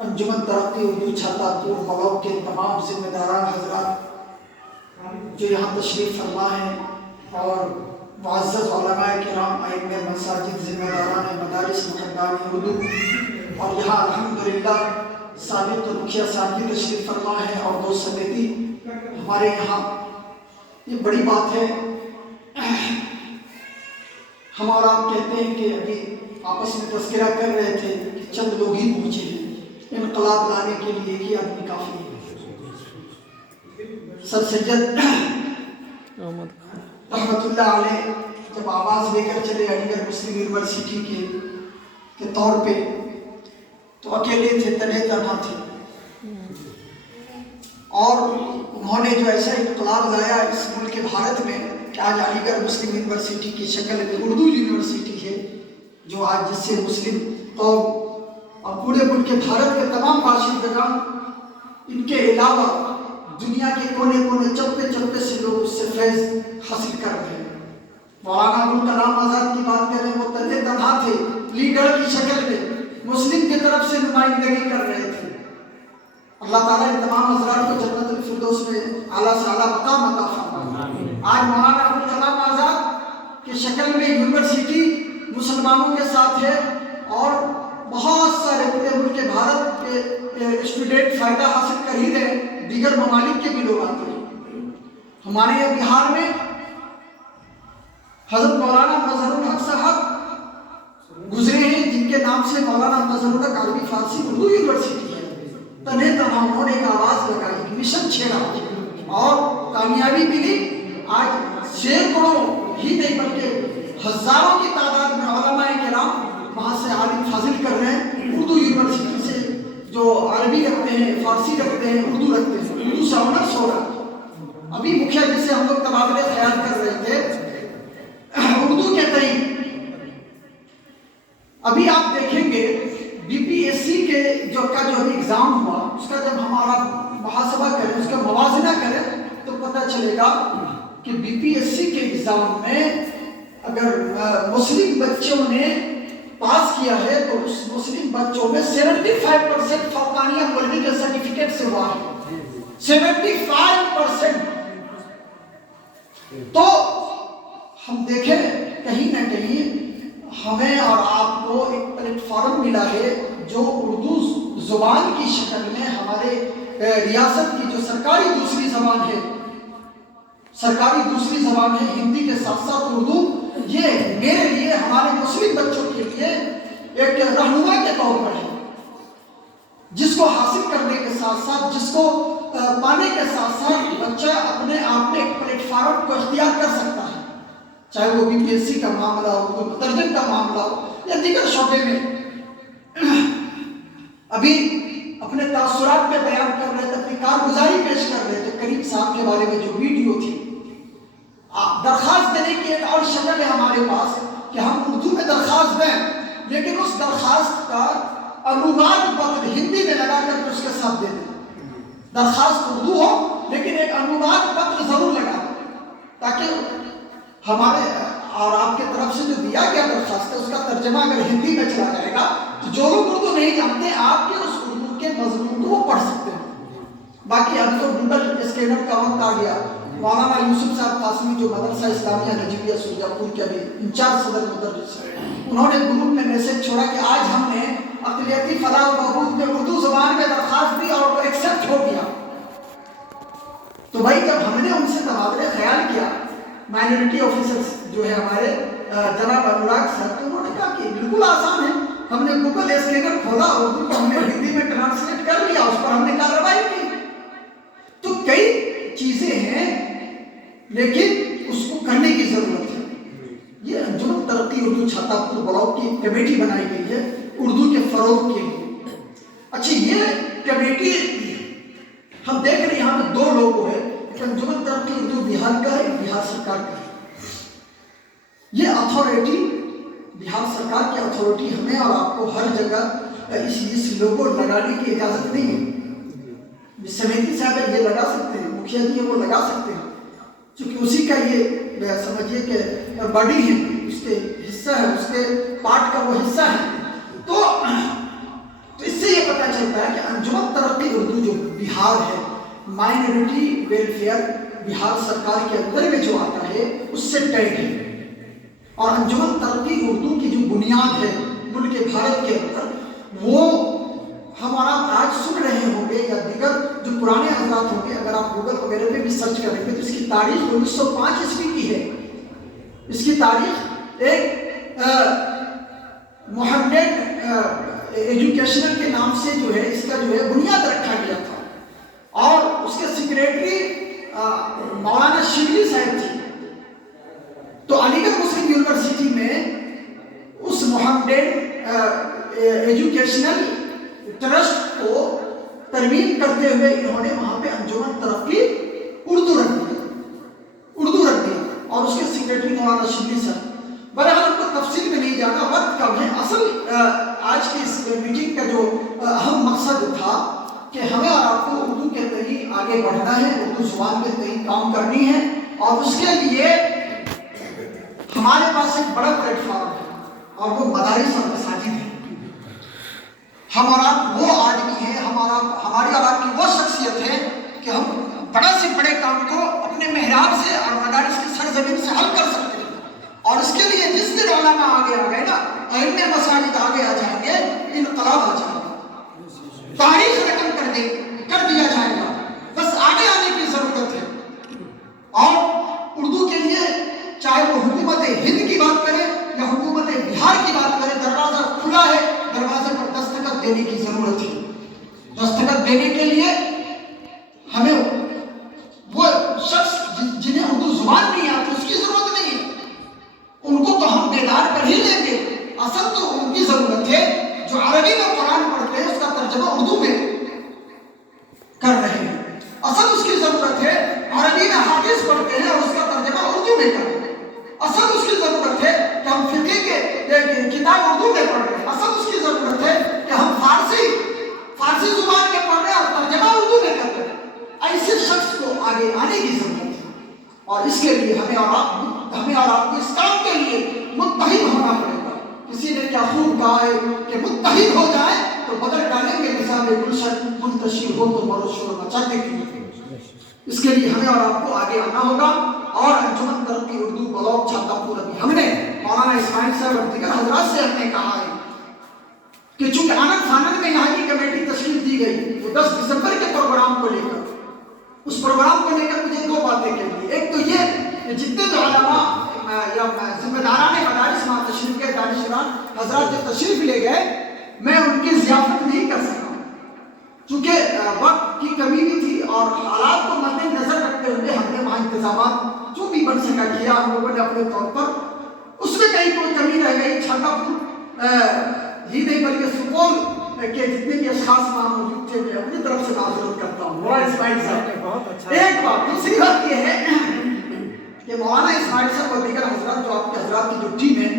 انجمن ترقی اردو چھاتا پور بلاک کے تمام ذمہ داران حضرات جو یہاں تشریف فرما ہیں اور معزز علماء کرام ائمہ مساجد ذمہ داران مدارس محبان اردو اور یہاں الحمدللہ سابق مکھیا صاحب کی تشریف فرما ہے اور دو سمیتی ہمارے یہاں، یہ بڑی بات ہے۔ ہم اور آپ کہتے ہیں کہ ابھی آپس میں تذکرہ کر رہے تھے کہ چند لوگ ہی پہنچے ہیں، انقلاب لانے کے لیے ایک ہی آدمی کافی ہے۔ سر سید رحمت اللہ علیہ جب آواز لے کر چلے علی گڑھ مسلم یونیورسٹی کے طور پہ تو اکیلے تھے، تنہا تھے، اور انہوں نے جو ایسا انقلاب لایا اس ملک بھارت میں کہ آج علی گڑھ مسلم یونیورسٹی کی شکل میں اردو یونیورسٹی ہے، جو آج جس سے مسلم قوم اور پورے ملک بھارت کے تمام باشندگان، ان کے علاوہ دنیا کے کونے کونے چپے چپے سے لوگ اس سے فیض حاصل کر رہے ہیں۔ مولانا ابوالکلام آزاد کی بات کریں، وہ تنہا تھے، لیڈر کی شکل میں مسلم کی طرف سے نمائندگی کر رہے تھے۔ اللہ تعالیٰ ان تمام حضرات کو جنت الفردوس میں اعلیٰ سے اعلیٰ مقام عطا فرمائے۔ آج مولانا ابوالکلام آزاد کی شکل میں یونیورسٹی مسلمانوں کے ساتھ ہے اور بہت سارے پورے ملک بھارت کے اسٹوڈنٹ فائدہ حاصل کر ہی رہے، دیگر ممالک کے بھی لوگ آتے ہیں۔ ہمارے یہاں بہار میں حضرت مولانا مظہر الحق صاحب گزرے ہیں، جن کے نام سے مولانا مظہر الحق عربی فارسی اردو یونیورسٹی ہے۔ تنہا انہوں نے ایک آواز لگائی، ایک مشن چھیڑا اور کامیابی ملی۔ آج سینکڑوں ہی نہیں بلکہ ہزاروں کی تعداد میں علماء کرام وہاں سے عالم فاضل کر رہے ہیں۔ اردو یونیورسٹی سے جو عربی رکھتے ہیں، فارسی رکھتے ہیں، اردو رکھتے ہیں، اردو سے آنرس ہو رہا ہے۔ ابھی مکھیا جی سے ہم لوگ تبادلے خیال کر رہے تھے اردو کے تئیں۔ ابھی آپ دیکھیں گے بی پی ایس سی کے جو ابھی ایگزام ہوا، اس کا جب ہمارا محاسبہ کریں، اس کا موازنہ کریں تو پتہ چلے گا کہ بی پی ایس سی کے ایگزام میں اگر مسلم بچوں نے پاس کیا ہے تو اس مسلم بچوں میں 75% فوقانیہ مولوی کے سرٹیفکیٹ سے ہوا ہے۔ 75%۔ تو ہم دیکھیں کہیں نہ کہیں ہمیں اور آپ کو ایک پلیٹ فارم ملا ہے جو اردو زبان کی شکل میں ہمارے ریاست کی جو سرکاری دوسری زبان ہے ہندی کے ساتھ ساتھ اردو، یہ میرے لیے، ہمارے مسلم بچوں کے لیے ایک رہنما کے طور پر ہے، جس کو حاصل کرنے کے ساتھ ساتھ، جس کو پانے کے ساتھ ساتھ بچہ اپنے آپ میں ایک پلیٹ فارم کو اختیار کر سکتا ہے، چاہے وہ بی پی ایس سی کا معاملہ ہو، کوئی مترجم کا معاملہ ہو یا دیگر شعبے میں۔ ابھی اپنے تاثرات میں بیان کر رہے تھے، اپنی کارگزاری پیش کر رہے تھے کریم صاحب کے بارے میں جو ویڈیو تھی۔ درخواست دینے کی ایک اور شکل ہے ہمارے پاس کہ ہم اردو میں درخواست دیں، لیکن اس درخواست کا انوواد پتر ہندی میں لگا کر کے اس کے ساتھ دے دیں۔ درخواست اردو ہو لیکن ایک انوواد پتر ضرور لگا دیں، تاکہ ہمارے اور آپ کے طرف سے جو دیا گیا درخواست ہے اس کا ترجمہ اگر ہندی میں چلا جائے گا تو جو لوگ اردو نہیں جانتے آپ کے اس اردو کے مضمون کو پڑھ سکتے ہیں۔ باقی اب تو گوگل اسکینر کا وقت آ گیا۔ مولانا یوسف صاحب قاسمی جو مدرسہ اسلامیہ نجیبیہ سرجا پور کے ابھی انچارج صدر مدرس ہیں، انہوں نے گروپ میں میسج چھوڑا کہ آج ہم نے اقلیتی فلاح و بہبود میں اردو زبان میں درخواست دی اور وہ ایکسپٹ ہو گیا۔ تو بھائی جب ہم نے ان سے تبادلہ خیال کیا، مائنورٹی آفیسرز جو ہے ہمارے جناب انوراگ سر، تو انہوں نے کہا کہ بالکل آسان ہے، ہم نے گوگل اسکینر کھولا، اردو کو ہم نے ہندی میں ٹرانسلیٹ کر لیا، اس پر ہم نے کارروائی کی۔ تو کئی چیزیں ہیں لیکن اس کو کرنے کی ضرورت ہے۔ یہ انجمن ترقی اردو چھاتا پور بلاک کی کمیٹی بنائی گئی ہے اردو کے فروغ کے لیے۔ اچھا، یہ کمیٹی ہم دیکھ رہے ہیں یہاں پہ دو لوگ ہیں، ایک انجمن ترقی اردو بہار کا ہے، بہار سرکار کا ہے۔ یہ اتھارٹی بہار سرکار کی اتھارٹی ہمیں اور آپ کو ہر جگہ اس لوگو لگانے کی اجازت نہیں ہے۔ سمیتی صاحب یہ لگا سکتے ہیں، مکھیا جی وہ لگا سکتے ہیں، چونکہ اسی کا یہ سمجھیے کہ باڈی ہے، اس کے حصہ ہے، اس کے پارٹ کا وہ حصہ ہے۔ تو تو اس سے یہ پتہ چلتا ہے کہ انجمن ترقی اردو جو بہار ہے، مائنورٹی ویلفیئر بہار سرکار کے اندر میں جو آتا ہے اس سے ٹیگ ہے، اور انجمن ترقی اردو کی جو بنیاد ہے ملک بھارت کے اندر، وہ ہمارا آج سن رہے ہوں گے یا دیگر جو پرانے حضرات ہوں گے، اگر آپ گوگل وغیرہ پہ بھی سرچ کریں گے تو اس کی تاریخ 1905 عیسوی کی ہے۔ اس کی تاریخ ایک محمد ایجوکیشنل کے نام سے جو ہے اس کا جو ہے بنیاد رکھا گیا تھا، اور اس کے سیکریٹری مولانا شبلی صاحب تھی۔ تو علی گڑھ مسلم یونیورسٹی میں اس محمد ایجوکیشنل ٹرسٹ کو ترمیم کرتے ہوئے انہوں نے وہاں پہ انجمن ترقی اردو رکھ دیا، اور اس کے سیکریٹری مولانا شبلی صاحب۔ بہرحال ان کو تفصیل میں نہیں جانا، وقت کم ہے۔ اصل آج کی اس میٹنگ کا جو اہم مقصد تھا کہ ہمیں اور آپ کو اردو کے تئیں آگے بڑھنا ہے، اردو زبان کے تئیں کام کرنی ہے، اور اس کے لیے ہمارے پاس ایک بڑا پلیٹ فارم ہے، اور وہ مدارس اور مساجد ہیں۔ ہم اور آپ وہ آدمی ہیں، ہماری اور آپ کی وہ شخصیت ہے کہ ہم بڑے سے بڑے کام کو اپنے محراب سے اور مدارس کی سرزمین سے حل کر سکتے ہیں، اور اس کے لیے جس دن علماء آگے آ گئے نا، علم مساجد آگے آ جائیں گے، انقلاب آ جائے گا، تاریخ رقم کر دیا جائے گا، بس آگے آنے کی ضرورت ہے۔ اور اردو کے لیے چاہے وہ حکومت ہند کی بات کرے یا حکومت بہار کی بات کرے، دروازہ کھلا ہے، دروازے پر دستخط دینے کی ضرورت ہے۔ دستخط دینے کے لیے ہمیں وہ شخص جنہیں اردو زبان نہیں آتی اس کی ضرورت نہیں ہے، ان کو تو ہم بیدار کر ہی لیں گے۔ اصل تو ان کی ضرورت ہے جو عربی میں قرآن پڑھتے ہیں اس کا ترجمہ اردو میں کر رہے ہیں، اصل اس کی ضرورت ہے عربی میں حدیث پڑھتے ہیں اور اس کا ترجمہ اردو میں کر رہے ہیں، اصل اس کی ضرورت ہے کہ ہم فقہ کے کتاب اردو میں پڑھ رہے ہیں، اصل اس کی ضرورت ہے کہ ہم فارسی زبان میں پڑھ رہے ہیں اور ترجمہ اردو میں کر رہے ہیں۔ ایسے شخص کو آگے آنے کی ضرورت ہے، اور اس کے لیے ہمیں اور آپ کو اس کام کے لیے متحد ہونا پڑے گا۔ کسی نے کیا خوب کہا ہے کہ متحد ہو جائے تو بدل ڈالیں گے نظام گلشن، منتشر ہو تو مرو شور مچانے کے لیے۔ اس کے لیے ہمیں اور آپ کو آگے آنا ہوگا، اور انجمن ترقی اردو بلاک چھاتا پور ابھی ہم نے مولانا اسماعیل صاحب اور دیگر حضرات سے ہم نے کہا ہے کہ چونکہ آنند فانند میں یہاں کی کمیٹی تشکیل دی گئی وہ 10 دسمبر کے پروگرام کو لے کر، اس پروگرام کو لے کر مجھے 2 باتیں کہنی ہے۔ ایک تو یہ کہ جتنے جو علماء یا ذمہ داران مدارس وہاں تشریف گئے، دانشوران حضرات جو تشریف لے گئے، میں ان کی ضیافت نہیں کر سکا چونکہ وقت کی کمی بھی تھی، اور حالات کو مد نظر رکھتے ہوئے ہم نے وہاں انتظامات جو بھی بن سکا کیا ہم لوگوں نے اپنے طور پر۔ اس میں کہیں کوئی کمی رہ گئی، چھاتا پور ہی نہیں بلکہ سپول کے جتنے بھی اشخاص وہاں موجود تھے میں اپنی طرف سے معذرت کرتا ہوں۔ مولانا اسماعیل صاحب ایک بات، دوسری بات یہ ہے کہ مولانا اسماعیل صاحب اور دیگر حضرات جو آپ کے حضرات کی جو ٹیم ہے